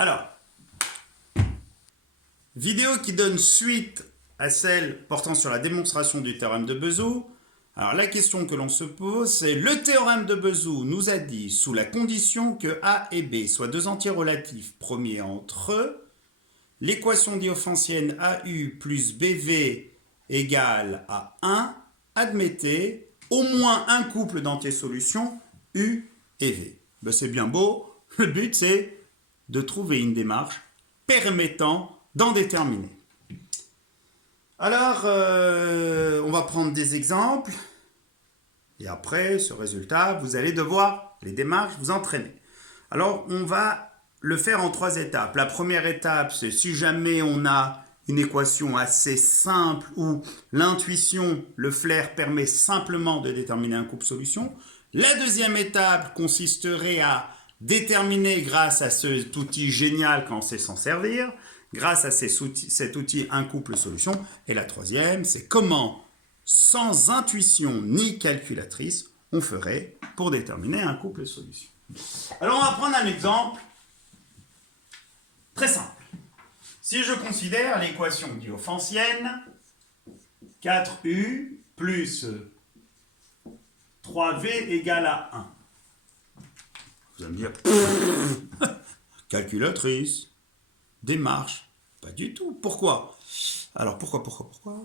Alors, vidéo qui donne suite à celle portant sur la démonstration du théorème de Bezout. Alors la question que l'on se pose, c'est le théorème de Bezout nous a dit, sous la condition que A et B soient deux entiers relatifs premiers entre eux, l'équation diophantienne AU plus BV égale à 1, admettez au moins un couple d'entiers solutions U et V. Ben, c'est bien beau, le but c'est de trouver une démarche permettant d'en déterminer. Alors, on va prendre des exemples, et après ce résultat, vous allez devoir, les démarches, vous entraîner. Alors, on va le faire en 3 étapes. La première étape, c'est si jamais on a une équation assez simple où l'intuition, le flair, permet simplement de déterminer un couple solution. La deuxième étape consisterait à déterminer grâce à cet outil génial quand on sait s'en servir, grâce à cet outil un couple solution. Et la troisième, c'est comment, sans intuition ni calculatrice, on ferait pour déterminer un couple solution. Alors on va prendre un exemple très simple. Si je considère l'équation diophantienne 4U plus 3V égale à 1. Vous allez me dire, calculatrice, démarche, pas du tout. Pourquoi? Alors pourquoi?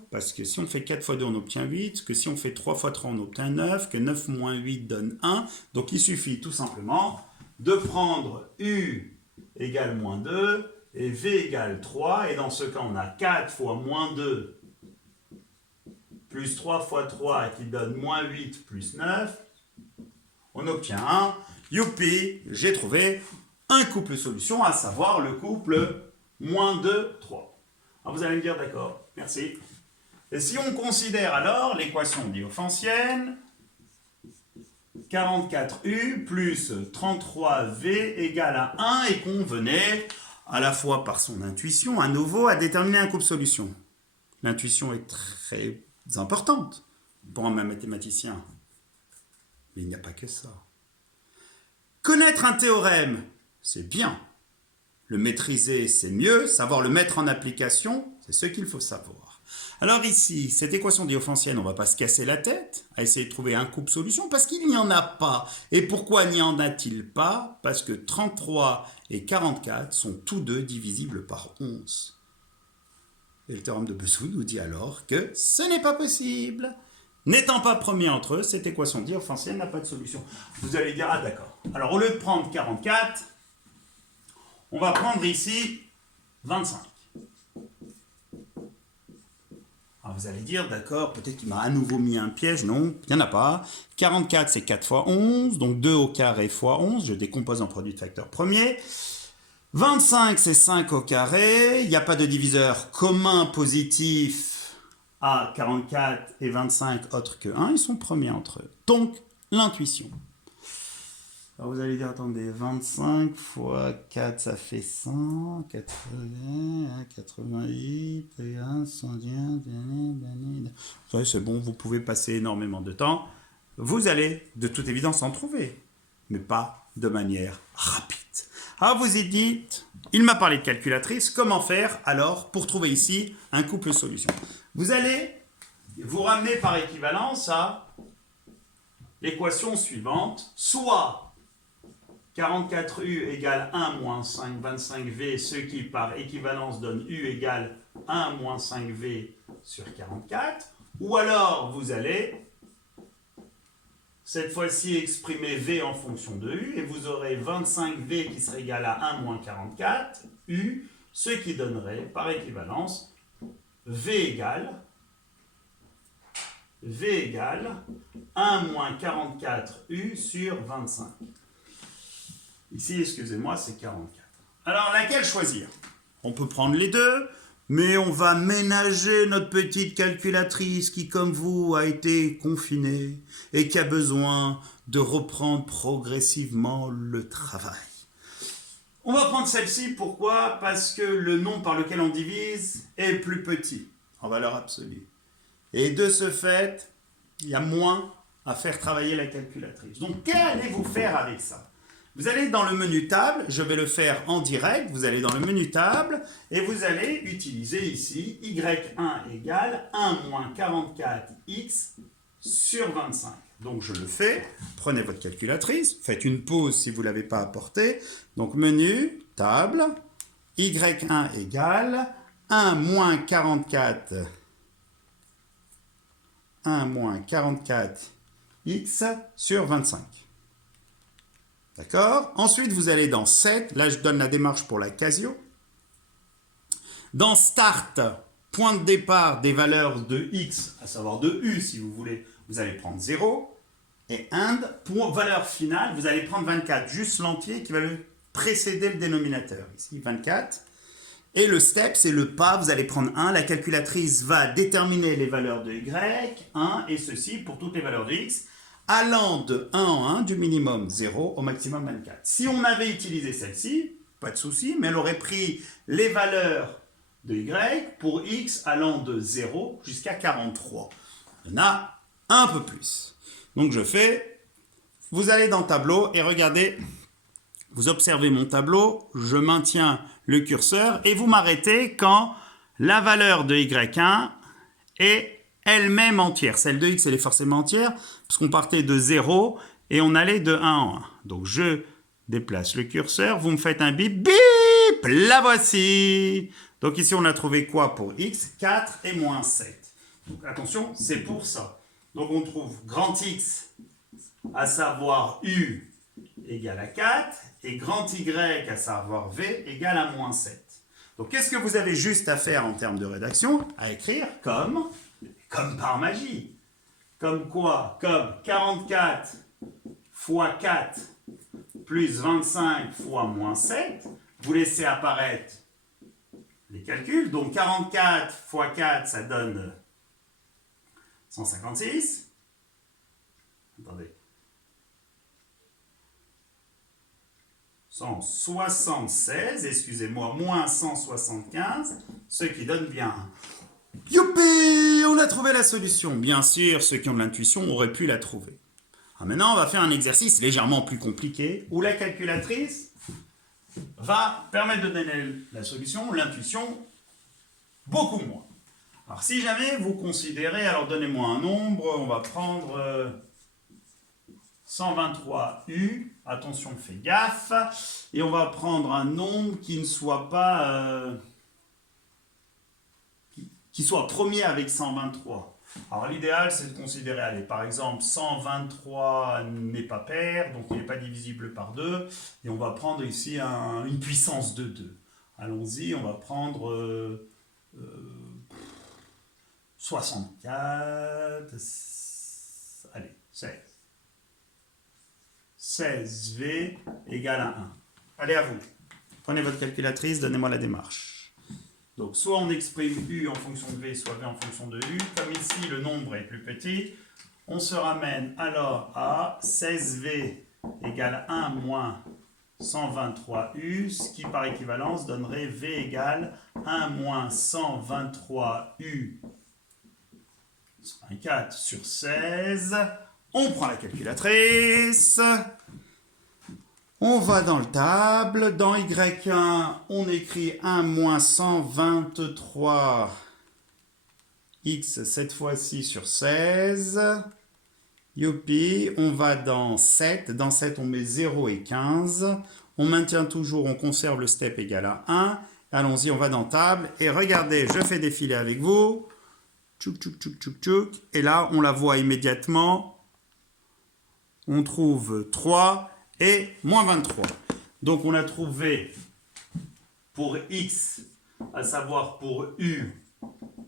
Parce que si on fait 4 fois 2, on obtient 8, que si on fait 3 fois 3, on obtient 9, que 9 moins 8 donne 1. Donc il suffit tout simplement de prendre U égale moins 2 et V égale 3. Et dans ce cas, on a 4 fois moins 2 plus 3 fois 3 qui donne moins 8 plus 9. On obtient 1. Youpi, j'ai trouvé un couple solution, à savoir le couple moins 2, 3. Alors vous allez me dire, d'accord, merci. Et si on considère alors l'équation diophantienne, 44U plus 33V égale à 1 et qu'on venait, à la fois par son intuition, à nouveau, à déterminer un couple solution. L'intuition est très importante pour un mathématicien. Mais il n'y a pas que ça. Connaître un théorème, c'est bien. Le maîtriser, c'est mieux. Savoir le mettre en application, c'est ce qu'il faut savoir. Alors ici, cette équation diophantienne, on ne va pas se casser la tête à essayer de trouver un couple solution parce qu'il n'y en a pas. Et pourquoi n'y en a-t-il pas? Parce que 33 et 44 sont tous deux divisibles par 11. Et le théorème de Bezout nous dit alors que ce n'est pas possible. N'étant pas premier entre eux, cette équation diophantienne n'a pas de solution. Vous allez dire, ah d'accord. Alors au lieu de prendre 44, on va prendre ici 25. Alors vous allez dire, d'accord, peut-être qu'il m'a à nouveau mis un piège. Non, il n'y en a pas. 44, c'est 4 fois 11, donc 2 au carré fois 11. Je décompose en produit de facteur premier. 25, c'est 5 au carré. Il n'y a pas de diviseur commun positif à 44 et 25 autres que 1. Ils sont premiers entre eux. Donc, l'intuition. Alors vous allez dire, attendez, 25 fois 4, ça fait 100, 80, 88, 110, vous savez, c'est bon, vous pouvez passer énormément de temps. Vous allez, de toute évidence, en trouver, mais pas de manière rapide. Alors vous y dites, il m'a parlé de calculatrice, comment faire alors pour trouver ici un couple solution? Vous allez vous ramener par équivalence à l'équation suivante, soit 44U égale 1 moins 5, 25V, ce qui par équivalence donne U égale 1 moins 5V sur 44, ou alors vous allez cette fois-ci exprimer V en fonction de U, et vous aurez 25V qui serait égal à 1 moins 44, U, ce qui donnerait par équivalence V égale 1 moins 44 U sur 25. Ici, excusez-moi, c'est 44. Alors, laquelle choisir? On peut prendre les deux, mais on va ménager notre petite calculatrice qui, comme vous, a été confinée et qui a besoin de reprendre progressivement le travail. On va prendre celle-ci, pourquoi? Parce que le nombre par lequel on divise est plus petit, en valeur absolue. Et de ce fait, il y a moins à faire travailler la calculatrice. Donc, qu'allez-vous faire avec ça? Vous allez dans le menu table, je vais le faire en direct, vous allez dans le menu table et vous allez utiliser ici y1 égale 1 moins 44x sur 25. Donc je le fais, prenez votre calculatrice, faites une pause si vous ne l'avez pas apporté. Donc menu, table, y1 égale 1 moins 44 x sur 25. D'accord? Ensuite, vous allez dans Set. Là, je donne la démarche pour la Casio. Dans Start, point de départ des valeurs de X, à savoir de U, si vous voulez, vous allez prendre 0. Et End, pour valeur finale, vous allez prendre 24, juste l'entier qui va le précéder le dénominateur. Ici, 24. Et le step, c'est le pas, vous allez prendre 1. La calculatrice va déterminer les valeurs de Y, 1, et ceci pour toutes les valeurs de X, allant de 1 en 1, du minimum 0 au maximum 24. Si on avait utilisé celle-ci, pas de souci, mais elle aurait pris les valeurs de Y pour X allant de 0 jusqu'à 43. Il y en a un peu plus. Donc je fais, vous allez dans le tableau et regardez, vous observez mon tableau, je maintiens le curseur et vous m'arrêtez quand la valeur de Y1 est elle-même entière. Celle de X, elle est forcément entière, parce qu'on partait de 0 et on allait de 1 en 1. Donc je déplace le curseur, vous me faites un bip, bip, la voici. Donc ici, on a trouvé quoi pour X? 4 et moins 7. Donc attention, c'est pour ça. Donc on trouve grand X, à savoir U, égale à 4, et grand Y, à savoir V, égale à moins 7. Donc qu'est-ce que vous avez juste à faire en termes de rédaction? À écrire comme par magie. Comme quoi? Comme 44 fois 4 plus 25 fois moins 7. Vous laissez apparaître les calculs. Donc 44 fois 4, ça donne 156. Attendez. 176, excusez-moi, moins 175, ce qui donne bien. Youpi! On a trouvé la solution. Bien sûr, ceux qui ont de l'intuition auraient pu la trouver. Alors maintenant, on va faire un exercice légèrement plus compliqué, où la calculatrice va permettre de donner la solution, l'intuition, beaucoup moins. Alors si jamais vous considérez, alors donnez-moi un nombre, on va prendre 123U, attention, fais gaffe, et on va prendre un nombre qui ne soit pas... qui soit premier avec 123. Alors l'idéal, c'est de considérer, allez, par exemple, 123 n'est pas pair, donc il n'est pas divisible par 2, et on va prendre ici une puissance de 2. Allons-y, on va prendre 64, allez, 16. 16V égale à 1. Allez, à vous. Prenez votre calculatrice, donnez-moi la démarche. Donc, soit on exprime U en fonction de V, soit V en fonction de U. Comme ici, le nombre est plus petit, on se ramène alors à 16V égale 1 moins 123U, ce qui par équivalence donnerait V égale 1 moins 123U 24 sur 16. On prend la calculatrice. On va dans le table, dans Y1, on écrit 1 moins 123 X cette fois-ci sur 16. Youpi, on va dans 7, dans 7 on met 0 et 15. On maintient toujours, on conserve le step égal à 1. Allons-y, on va dans table et regardez, je fais défiler avec vous. Tchouk, tchouk, tchouk, tchouk, tchouk. Et là, on la voit immédiatement. On trouve 3 et moins 23. Donc on a trouvé pour X, à savoir pour U,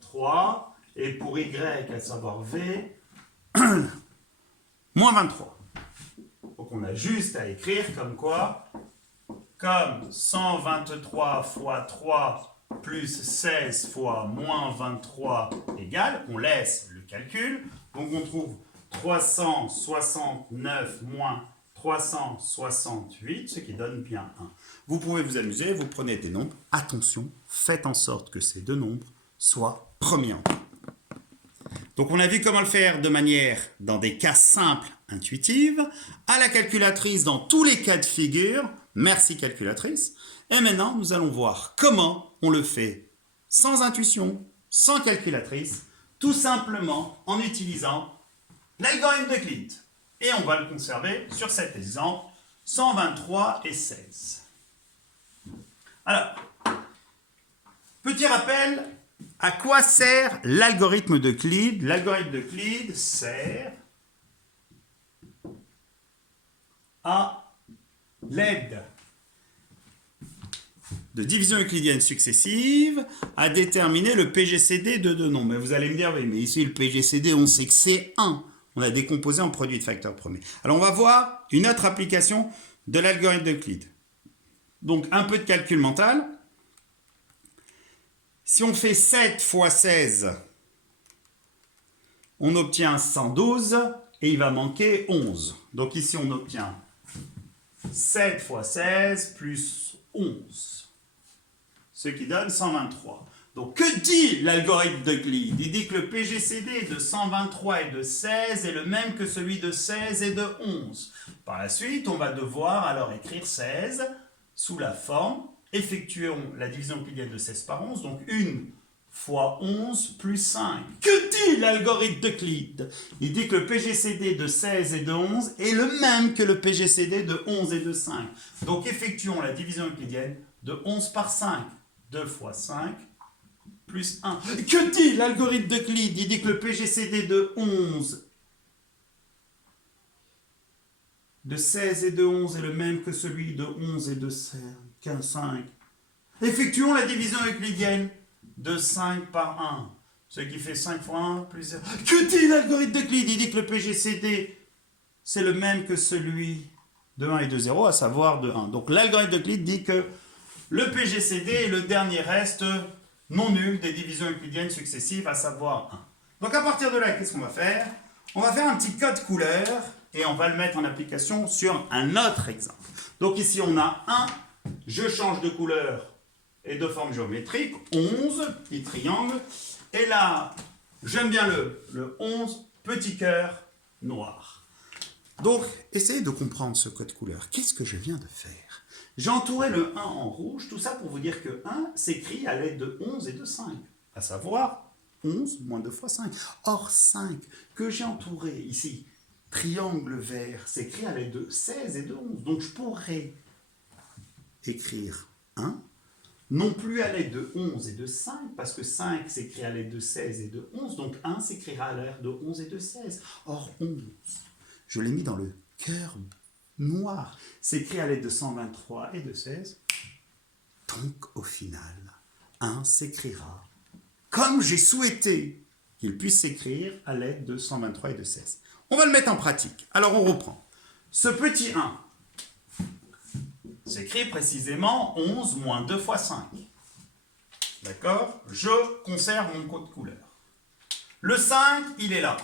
3, et pour Y, à savoir V, moins 23. Donc on a juste à écrire comme quoi, comme 123 fois 3 plus 16 fois moins 23 égale, on laisse le calcul, donc on trouve 369 moins 368, ce qui donne bien 1. Vous pouvez vous amuser, vous prenez des nombres. Attention, faites en sorte que ces deux nombres soient premiers. Donc on a vu comment le faire de manière, dans des cas simples, intuitives, à la calculatrice dans tous les cas de figure. Merci calculatrice. Et maintenant, nous allons voir comment on le fait sans intuition, sans calculatrice, tout simplement en utilisant l'algorithme d'Euclide. Et on va le conserver sur cet exemple, 123 et 16. Alors, petit rappel, à quoi sert l'algorithme d'Euclide? L'algorithme d'Euclide sert à l'aide de division euclidienne successive à déterminer le PGCD de deux nombres. Mais vous allez me dire, oui, mais ici le PGCD, on sait que c'est 1. On a décomposé en produit de facteurs premiers. Alors on va voir une autre application de l'algorithme d'Euclide. Donc un peu de calcul mental. Si on fait 7 fois 16, on obtient 112 et il va manquer 11. Donc ici on obtient 7 fois 16 plus 11, ce qui donne 123. Donc que dit l'algorithme d'Euclide? Il dit que le PGCD de 123 et de 16 est le même que celui de 16 et de 11. Par la suite, on va devoir alors écrire 16 sous la forme, effectuons la division euclidienne de 16 par 11, donc 1 fois 11 plus 5. Que dit l'algorithme d'Euclide? Il dit que le PGCD de 16 et de 11 est le même que le PGCD de 11 et de 5. Donc effectuons la division euclidienne de 11 par 5. 2 fois 5 plus 1. Que dit l'algorithme d'Euclide? Il dit que le PGCD de 11, de 16 et de 11 est le même que celui de 11 et de 5. Effectuons la division euclidienne de 5 par 1, ce qui fait 5 fois 1 plus 0. Que dit l'algorithme d'Euclide? Il dit que le PGCD, c'est le même que celui de 1 et de 0, à savoir de 1. Donc l'algorithme d'Euclide dit que le PGCD est le dernier reste non nul des divisions euclidiennes successives, à savoir 1. Donc à partir de là, qu'est-ce qu'on va faire? On va faire un petit code couleur et on va le mettre en application sur un autre exemple. Donc ici on a 1, je change de couleur et de forme géométrique, 11, petit triangle, et là, j'aime bien le 11, petit cœur noir. Donc, essayez de comprendre ce code couleur. Qu'est-ce que je viens de faire? J'ai entouré le 1 en rouge, tout ça pour vous dire que 1 s'écrit à l'aide de 11 et de 5, à savoir 11 moins 2 fois 5. Or 5, que j'ai entouré ici, triangle vert, s'écrit à l'aide de 16 et de 11. Donc je pourrais écrire 1, non plus à l'aide de 11 et de 5, parce que 5 s'écrit à l'aide de 16 et de 11, donc 1 s'écrira à l'aide de 11 et de 16. Or 11, je l'ai mis dans le cœur noir, s'écrit à l'aide de 123 et de 16. Donc au final, 1 s'écrira comme j'ai souhaité qu'il puisse s'écrire à l'aide de 123 et de 16. On va le mettre en pratique. Alors on reprend. Ce petit 1 s'écrit précisément 11 moins 2 fois 5. D'accord? Je conserve mon code couleur. Le 5, il est là.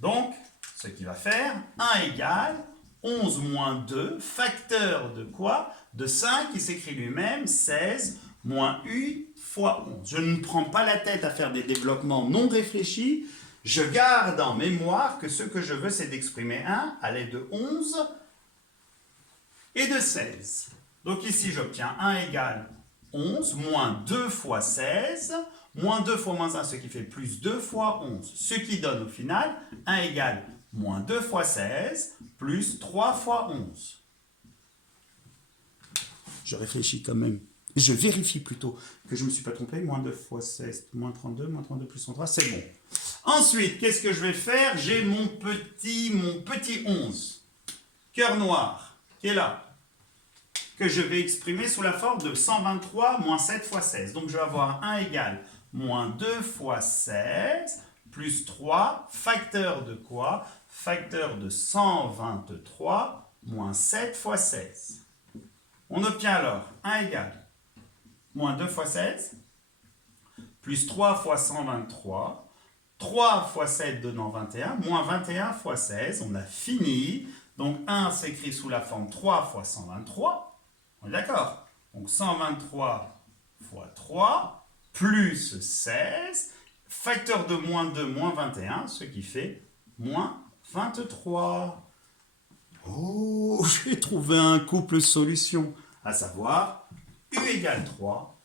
Donc, ce qu'il va faire, 1 égale 11 moins 2, facteur de quoi? De 5 qui s'écrit lui-même, 16 moins 8 fois 11. Je ne prends pas la tête à faire des développements non réfléchis. Je garde en mémoire que ce que je veux, c'est d'exprimer 1 à l'aide de 11 et de 16. Donc ici, j'obtiens 1 égale 11 moins 2 fois 16, moins 2 fois moins 1, ce qui fait plus 2 fois 11. Ce qui donne au final 1 égale moins 2 fois 16, plus 3 fois 11. Je réfléchis quand même. Je vérifie plutôt que je ne me suis pas trompé. Moins 2 fois 16, moins 32 plus 103, c'est bon. Ensuite, qu'est-ce que je vais faire? J'ai mon petit 11, cœur noir, qui est là, que je vais exprimer sous la forme de 123 moins 7 fois 16. Donc je vais avoir 1 égale moins 2 fois 16, plus 3, facteur de quoi? Facteur de 123 moins 7 fois 16. On obtient alors 1 égale moins 2 fois 16, plus 3 fois 123, 3 fois 7 donnant 21, moins 21 fois 16, on a fini. Donc 1 s'écrit sous la forme 3 fois 123, on est d'accord? Donc 123 fois 3, plus 16, facteur de moins 2, moins 21, ce qui fait moins 23. Oh, j'ai trouvé un couple solution, à savoir U égale 3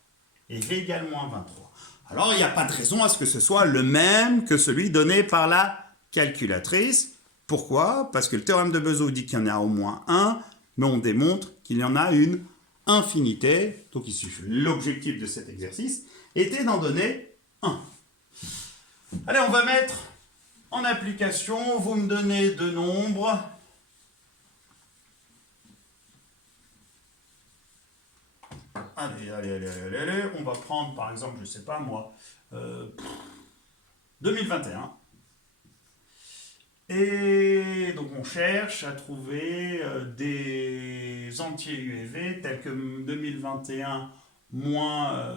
et V égale moins 23. Alors, il n'y a pas de raison à ce que ce soit le même que celui donné par la calculatrice. Pourquoi? Parce que le théorème de Bezout dit qu'il y en a au moins un, mais on démontre qu'il y en a une infinité. Donc, il suffit. L'objectif de cet exercice était d'en donner un. Allez, on va mettre en application. Vous me donnez deux nombres. Allez. On va prendre, par exemple, je ne sais pas moi, 2021. Et donc on cherche à trouver des entiers U et V tels que 2021 moins,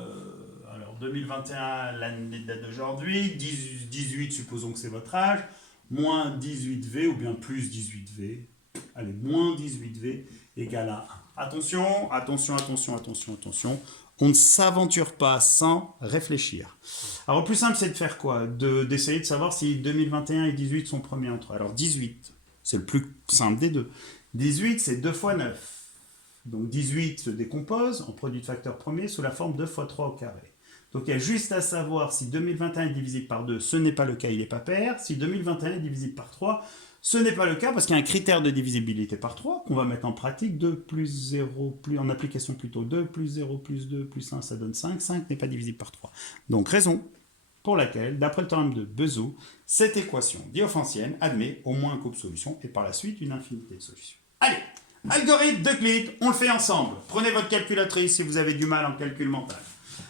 alors 2021 l'année date d'aujourd'hui, 18 supposons que c'est votre âge, moins 18V ou bien plus 18V, allez, moins 18V égale à 1. Attention, on ne s'aventure pas sans réfléchir. Alors, le plus simple, c'est de faire quoi? D'essayer de savoir si 2021 et 18 sont premiers entre eux. Alors, 18, c'est le plus simple des deux. 18, c'est 2 fois 9. Donc, 18 se décompose en produit de facteur premier sous la forme 2 fois 3 au carré. Donc, il y a juste à savoir si 2021 est divisible par 2, ce n'est pas le cas, il n'est pas pair. Si 2021 est divisible par 3, ce n'est pas le cas parce qu'il y a un critère de divisibilité par 3 qu'on va mettre en pratique. 2 plus 0, en application plutôt 2 plus 0 plus 2 plus 1, ça donne 5. 5 n'est pas divisible par 3. Donc, raison pour laquelle, d'après le théorème de Bezout, cette équation diophantienne admet au moins un couple solution et par la suite une infinité de solutions. Allez, algorithme d'Euclide, on le fait ensemble. Prenez votre calculatrice si vous avez du mal en calcul mental.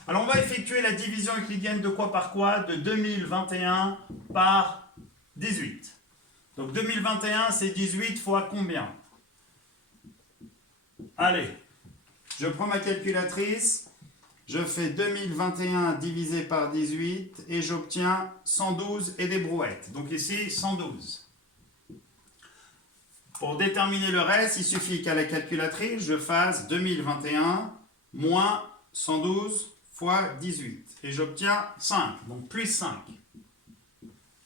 Alors, on va effectuer la division euclidienne de quoi par quoi? De 2021 par 18. Donc 2021, c'est 18 fois combien? Allez, je prends ma calculatrice, je fais 2021 divisé par 18 et j'obtiens 112 et des brouettes. Donc ici, 112. Pour déterminer le reste, il suffit qu'à la calculatrice, je fasse 2021 moins 112 fois 18. Et j'obtiens 5, donc plus 5.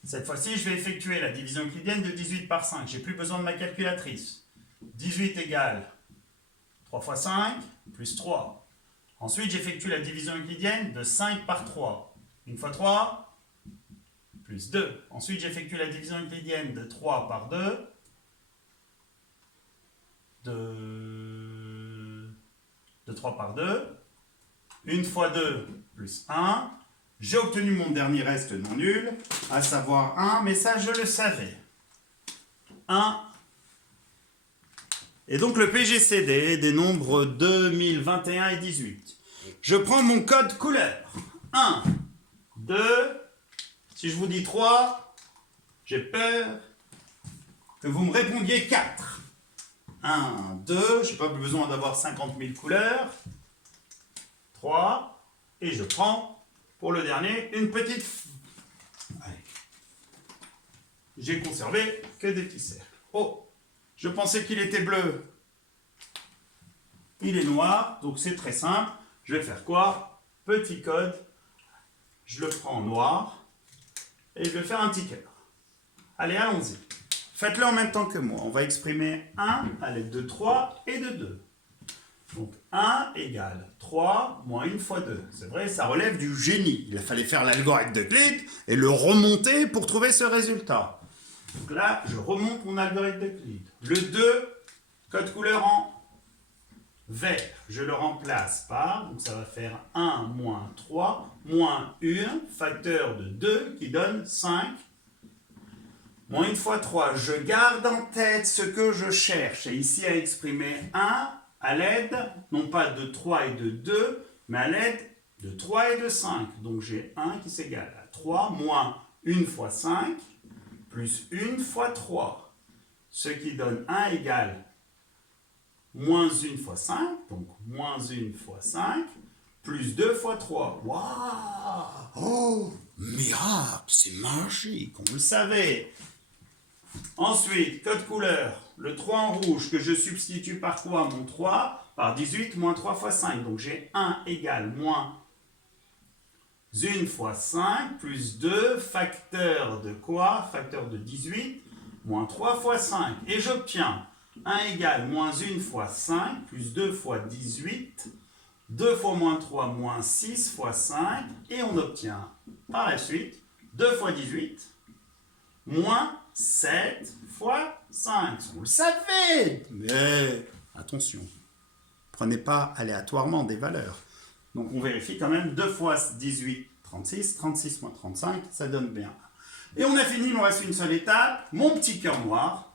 Cette fois-ci, je vais effectuer la division euclidienne de 18 par 5. Je n'ai plus besoin de ma calculatrice. 18 égale 3 fois 5, plus 3. Ensuite, j'effectue la division euclidienne de 5 par 3. 1 fois 3, plus 2. Ensuite, j'effectue la division euclidienne de 3 par 2. De 3 par 2. 1 fois 2, plus 1. J'ai obtenu mon dernier reste non nul, à savoir 1, mais ça je le savais. 1. Et donc le PGCD des nombres 2021 et 18. Je prends mon code couleur. 1, 2, si je vous dis 3, j'ai peur que vous me répondiez 4. 1, 2, je n'ai pas besoin d'avoir 50 000 couleurs. 3, et je prends... Pour le dernier, une petite... Allez. J'ai conservé que des petits cercles. Oh, je pensais qu'il était bleu. Il est noir, donc c'est très simple. Je vais faire quoi? Petit code. Je le prends en noir. Et je vais faire un petit cœur. Allez, allons-y. Faites-le en même temps que moi. On va exprimer 1 à l'aide de 3 et de 2. Donc 1 égale 3 moins 1 fois 2. C'est vrai, ça relève du génie. Il fallait faire l'algorithme d'Euclide et le remonter pour trouver ce résultat. Donc là, je remonte mon algorithme d'Euclide. Le 2, code couleur en vert. Je le remplace par, donc ça va faire 1 moins 3 moins 1, facteur de 2 qui donne 5. Moins 1 fois 3. Je garde en tête ce que je cherche. Et ici, à exprimer 1 à l'aide, non pas de 3 et de 2, mais à l'aide de 3 et de 5. Donc j'ai 1 qui s'égale à 3 moins 1 fois 5 plus 1 fois 3. Ce qui donne 1 égale moins 1 fois 5, donc moins 1 fois 5, plus 2 fois 3. Waouh! Oh, miracle, c'est magique, on le savait. Ensuite, code couleur, le 3 en rouge que je substitue par quoi? Mon 3 par 18 moins 3 fois 5. Donc j'ai 1 égale moins 1 fois 5 plus 2, facteur de quoi? Facteur de 18, moins 3 fois 5. Et j'obtiens 1 égale moins 1 fois 5 plus 2 fois 18, 2 fois moins 3 moins 6 fois 5. Et on obtient par la suite 2 fois 18 moins 7 fois 5. Vous le savez, mais attention, prenez pas aléatoirement des valeurs. Donc on vérifie quand même 2 fois 18, 36, 36 moins 35, ça donne bien. Et on a fini, il nous reste une seule étape, mon petit cœur noir.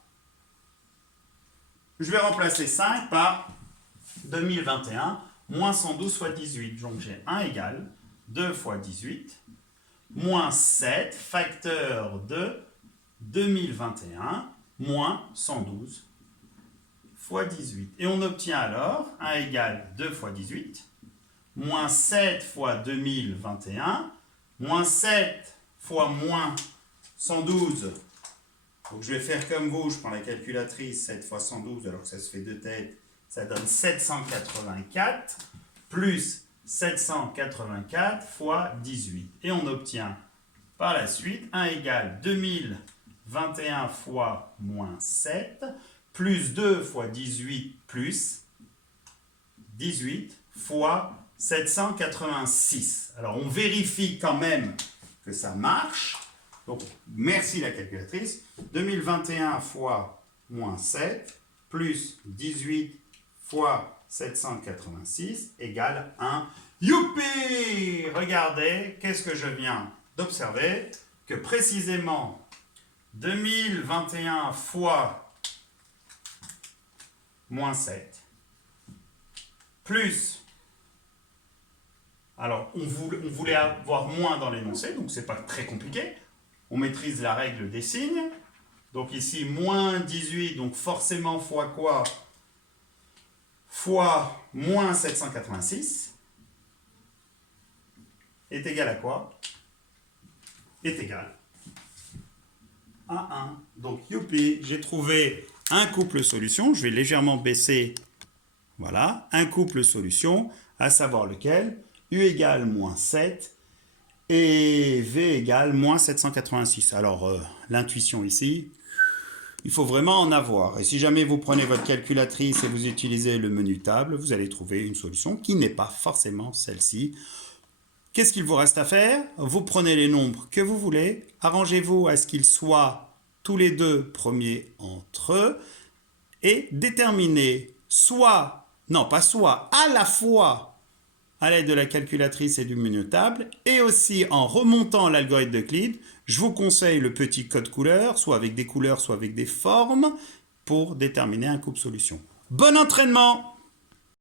Je vais remplacer 5 par 2021, moins 112 fois 18. Donc j'ai 1 égale 2 fois 18, moins 7, facteur de 2021, moins 112 fois 18. Et on obtient alors 1 égale 2 fois 18, moins 7 fois 2021, moins 7 fois moins 112. Donc je vais faire comme vous, je prends la calculatrice, 7 fois 112, alors que ça se fait deux têtes, ça donne 784, plus 784 fois 18. Et on obtient par la suite 1 égale 2021 fois moins 7, plus 2 fois 18 plus 18 fois 786. Alors on vérifie quand même que ça marche. Donc merci la calculatrice. 2021 fois moins 7 plus 18 fois 786 égale 1. Youpi! Regardez, qu'est-ce que je viens d'observer? Que précisément 2021 fois moins 7 plus, alors on voulait avoir moins dans l'énoncé, donc c'est pas très compliqué, on maîtrise la règle des signes, donc ici moins 18, donc forcément fois quoi? Fois moins 786 est égal à quoi? Est égal à 1. Donc youpi, j'ai trouvé un couple solution, je vais légèrement baisser, voilà, un couple solution, à savoir lequel? U égale moins 7 et V égale moins 786. Alors l'intuition ici, il faut vraiment en avoir. Et si jamais vous prenez votre calculatrice et vous utilisez le menu table, vous allez trouver une solution qui n'est pas forcément celle-ci. Qu'est-ce qu'il vous reste à faire? Vous prenez les nombres que vous voulez, arrangez-vous à ce qu'ils soient tous les deux premiers entre eux et déterminez soit, non pas soit, à la fois à l'aide de la calculatrice et du menu table, et aussi en remontant l'algorithme d'Euclide, je vous conseille le petit code couleur, soit avec des couleurs, soit avec des formes, pour déterminer un couple solution. Bon entraînement!